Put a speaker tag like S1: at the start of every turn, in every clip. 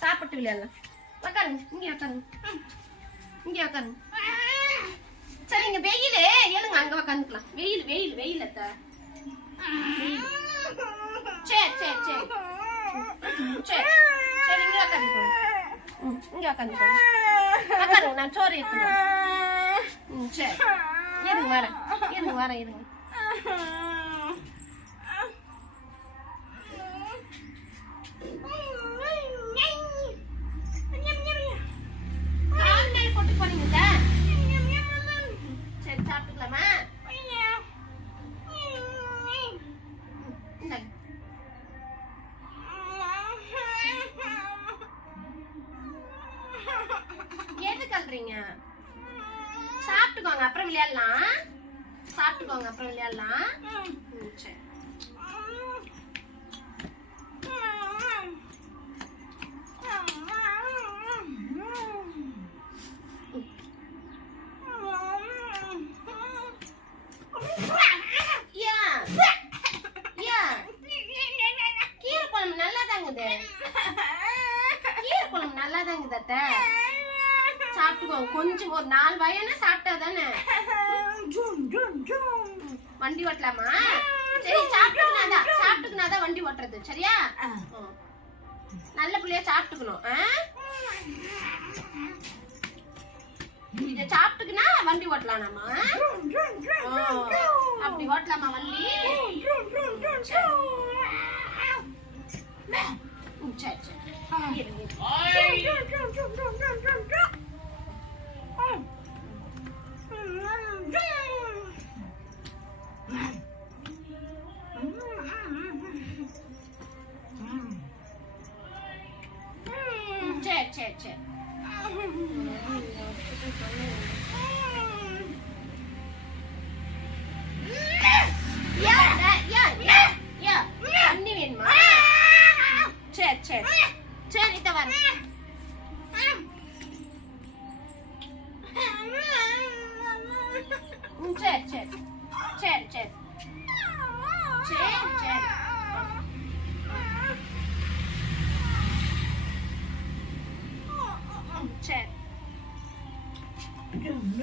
S1: சாப்பிட்டு விளையாடலாம். உட்காருங்க இங்கே உட்காருங்க இங்கே உட்காருங்க சரி இங்க வெயில். ஏழுங்க அங்க உட்காந்துக்கலாம் வெயில் வெயில் வெயில் அத்த. சரி சரி சரி. சரி சரி. இங்க உட்காந்துக்கோங்க ம், இங்க உட்காந்துக்கோங்க உட்காருங்க நான் சோறு எடுத்துக்கிறேன் ம் சரி. இருங்க வரேன். இருங்க வரேன் இருங்க. சாப்பிட்டுக்கோங்க அப்புறம் விளையாடலாம். சாப்பிட்டுக்கோங்க அப்புறம் விளையாடலாம். சரி. கொஞ்சம் ஒரு நாலு வயனா சாப்பிட்டா தானே வண்டி ஓட்டலாமா சரி சாப்பிட்டுக்கனாதான் சாப்பிட்டுக்கனாதான் வண்டி ஓட்டுறது சரியா. நல்ல பிள்ளையா சாப்பிட்டுக்கணும்? இத சாப்பிட்டுக்கினா வண்டி ஓட்டலாம் நம்ம ஆ? அப்படி ஓட்டலாமா வண்டி சரி சரி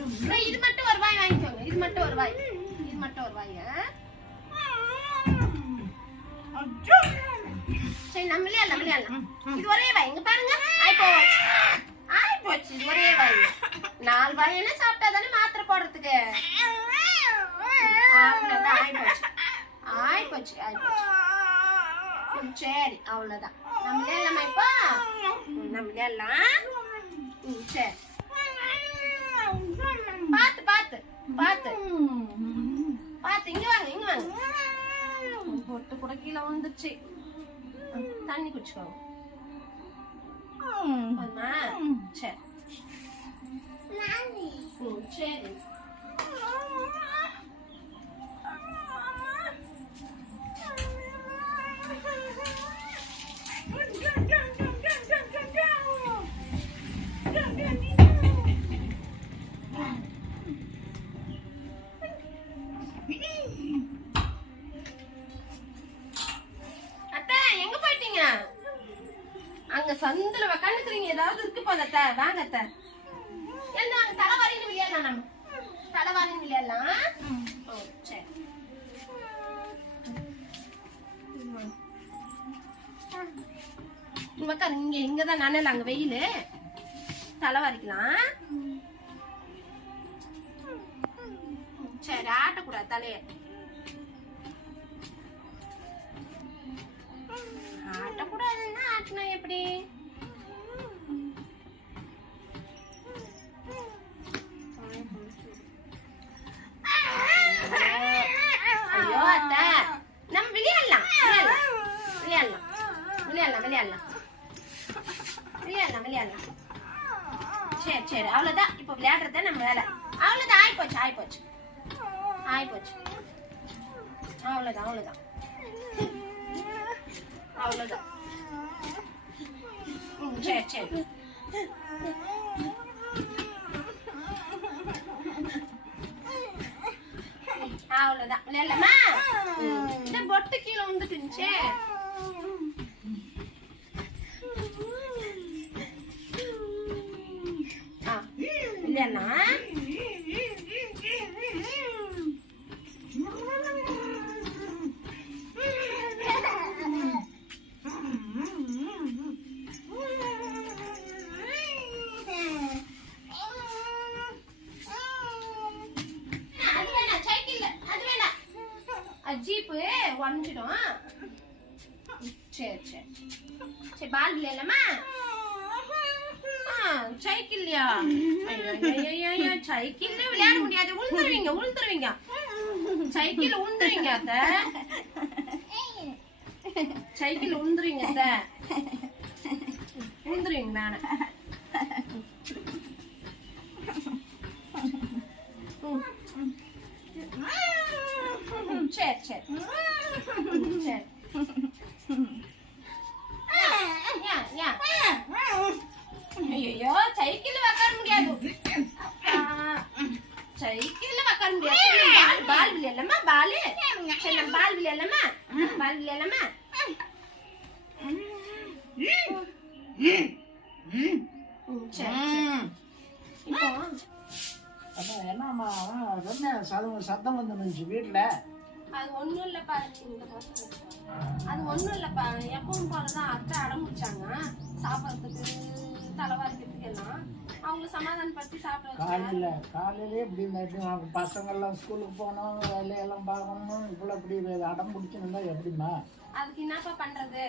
S1: இது மட்டும் ஒரு வாய் வாங்கிக்கோங்க இது மட்டும் ஒரு வாய். இது மட்டும் ஒரு வாய் ஆ? சரி நம்மளே நம்மளே இது ஒரே வாய். இங்க பாருங்க. ஆய் போச்சு ஆய் போச்சு இது ஒரே வாய். நாலு வாய் என்ன சாப்பிட்டா தானே மாத்திரை போடுறதுக்கு? ஆய் போச்சு ஆய் போச்சு ஆய் போச்சு சரி. அவ்வளவுதான். நம்ம இல்லாம இப்போ நம்மளே நம்ம ம், சரி பாத்து பாத்து. பாத்து இங்க வாங்க இங்க வாங்க. பொட்டு கூட கீழே வந்துச்சு தண்ணி குடிச்சுக்கோங்க போதுமா? சரி. சரி. அத்தை என்ன தலைவாரின்னு விளையாடலாம் நம்ம. தலைவாரின்னு விளையாடலாம் ஓ சரி. இங்க உக்காரு இங்க இங்கதான் நனல அங்க வெயிலு. தலைவாரிக்கலாம் சரி ஆட்டக்கூடாது தலைய. ஆட்டக்கூடாதுன்னா ஆட்டினா எப்படி? சரி அவ்வளோதான் இப்போ விளையாடுறத நம்ம வேலை. அவ்வளோதான் ஆயிப்போச்சு ஆயிப்போச்சு. ஆயிப்போச்சு. அவ்வளோதான் அவ்வளோதான் அவ்வளோதான் ம், சரி சரி. அவ்வளோதான் விளையாடலாமா? இந்த பொட்டு கீழே செஞ்சேன்னா ஜீப்பு உடஞ்சிடும் சரி சரி. சரி பால் இல்லைல்லம்மா ஆ, சைக்கிள்லையா? ஐயோ, ஐயோ, ஐயோ, ஐயோ, சைக்கிள்ல விளையாட முடியாது உளுந்துருவீங்க உளுந்துருவீங்க சைக்கிள் உளுந்துருவீங்க அத்தை சைக்கிள் உளுந்துருவீங்க அத்தை உளுந்துருவீங்க மேல சரி சரி ஏன், ஏன்? ஐயையோ, சைக்கிள்ல உக்கார முடியாது ஆ, சைக்கிள்ல உக்கார முடியாது சரி, பால் பால் விளையாடலாமா பால் சரி நம்ம பால் விளையாடலாமா பால் விளையாடலாமா ம், சரி சரி. இப்போ
S2: அம்மா, என்னம்மா என்ன சத்தம் சத்தம் வந்து நினைச்சு வீட்டுல
S1: அது ஒண்ணும் இல்லப்பா. அது ஒண்ணும் இல்லப்பா எப்பவும் போலதான் அத்தை அடம்பிடிச்சாங்க சாப்பிடறதுக்கு தலைவாரிக்கிறதுக்கு எல்லாம். அவங்கள சமாதானப்படுத்தி சாப்பிட
S2: காலையில காலையிலே இப்படி நைட்டு அவங்க பசங்க எல்லாம் ஸ்கூலுக்கு போகணும் வேலையெல்லாம் பார்க்கணும் இவ்வளோ இப்படி அடம் பிடிச்சிருந்தா எப்படிம்மா?
S1: அதுக்கு என்னப்பா பண்றது?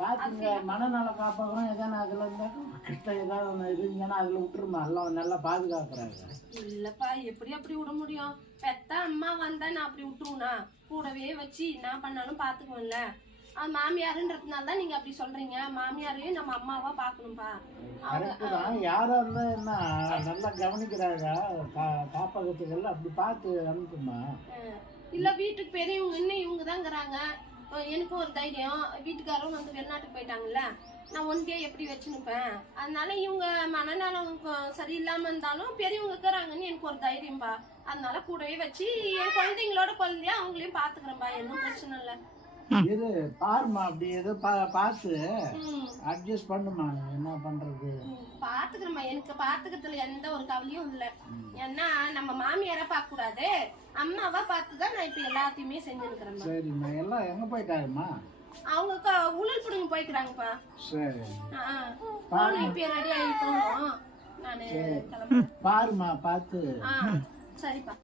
S2: பார்த்துங்க மனநல காப்பாகம் எதனா அதுல இருந்தா கிட்ட ஏதாவது ஒன்று இருந்தீங்கன்னா அதில் விட்டுருமா. எல்லாம் நல்லா பாதுகாக்கிறாங்க.
S1: இல்லப்பா எப்படி அப்படி விட முடியும்? பெத்த அம்மா வந்தா நான் அப்படி விட்டுருவனா? கூடவே வச்சு என்ன பண்ணாலும் பாத்துக்குவேன்ல. அது மாமியாருன்றதுனால தான் நீங்க அப்படி சொல்றீங்க. மாமியாரையும் நம்ம அம்மாவா
S2: யாராக இருந்தால் என்ன நல்லா கவனிக்கிறாங்க. காப்பகத்துக்கெல்லாம் அப்படி பார்த்து அனுப்புமா.
S1: இல்ல வீட்டுக்கு பெரியவங்க இன்னும் இவங்க தாங்கிறாங்க எனக்கும் ஒரு தைரியம். வீட்டுக்காரரும் வந்து வெளிநாட்டுக்கு போயிட்டாங்கல்ல. நான் ஒன்கே எப்படி வச்சுனுப்பேன் அதனால இவங்க மனநலம் கொ- சரியில்லாம இருந்தாலும் பெரியவங்க இருக்கிறாங்கன்னு எனக்கு ஒரு தைரியம்பா. அதனால கூடவே வச்சு என் குழந்தைங்களோட குழந்தையா அவங்களையும் பாத்துக்கிறேன்பா. ஒன்றும் பிரச்சனை இல்லை.
S2: இது பாருமா அப்படி ஏதோ பா பார்த்து
S1: ம்.
S2: அட்ஜஸ்ட் பண்ணுமா என்ன பண்றது?
S1: ம், பாத்துக்கிறேம்மா எனக்கு பாத்துக்கிறதுல எந்த ஒரு கவலையும் இல்ல. ஏன்னா நம்ம மாமியார பார்க்க கூடாது அம்மாவா பார்த்துதான் நான் இப்ப எல்லாத்தையுமே செஞ்சுருக்கிறேம்மா.
S2: சரிம்மா. எல்லாம் எங்க போயிட்டாருமா
S1: அவங்க உளுல் பிடுங்க போய்க்கிறாங்கப்பா.
S2: சரி.
S1: போன இப்ப ரெடி ஆகி போகணும் நானு கிளம்புறேன்.
S2: பாருமா பார்த்து.
S1: ஆ சரிப்பா.